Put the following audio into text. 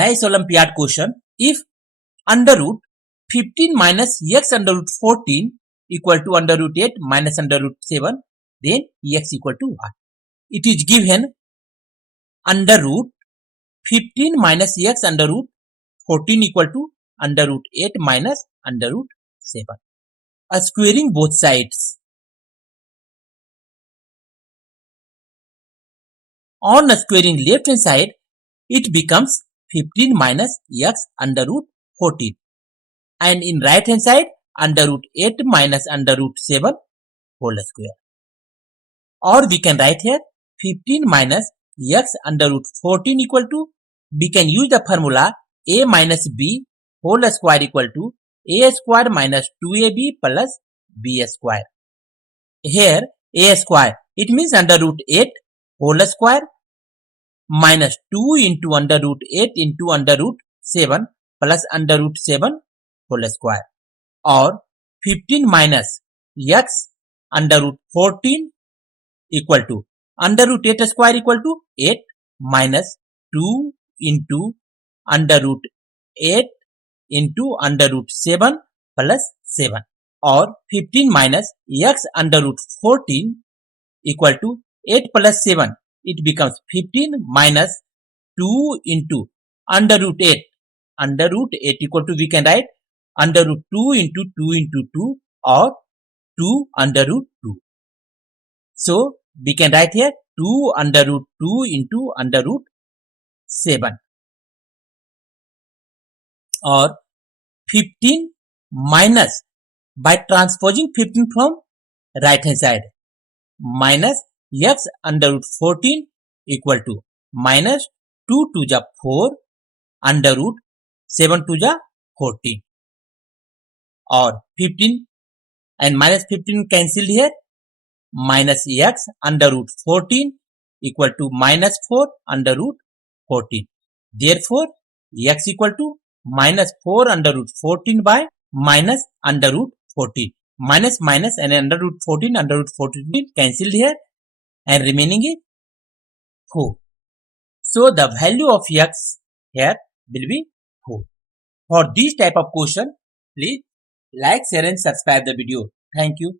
nice Olympiad question. If under root 15 minus x under root 14 equal to under root 8 minus under root 7, then x equal to what? It is given under root 15 minus x under root 14 equal to under root 8 minus under root 7. Squaring both sides. On squaring left hand side, it becomes 15 minus x under root 14. And in right hand side, under root 8 minus under root 7 whole square. Or we can write here 15 minus x under root 14 equal to, we can use the formula a minus b whole square equal to a square minus 2ab plus b square. Here a square, it means under root 8 whole square minus 2 into under root 8 into under root 7 plus under root 7 whole square, or 15 minus x under root 14 equal to under root 8 square equal to 8 minus 2 into under root 8 into under root 7 plus 7, or 15 minus x under root 14 equal to 8 plus 7, it becomes 15 minus 2 into under root 8. Under root 8 equal to, we can write under root 2 into 2 into 2, or 2 under root 2. So we can write here 2 under root 2 into under root 7, or 15 minus, by transposing 15 from right hand side, minus x under root 14 equal to minus 2 to the 4 under root 7 to the 14, or 15 and minus 15 cancelled here, minus x under root 14 equal to minus 4 under root 14. Therefore, x equal to minus 4 under root 14 by minus under root 14. Minus minus and under root 14 cancelled here, and remaining is 4. So the value of x here will be 4. For this type of question, please like, share and subscribe the video. Thank you.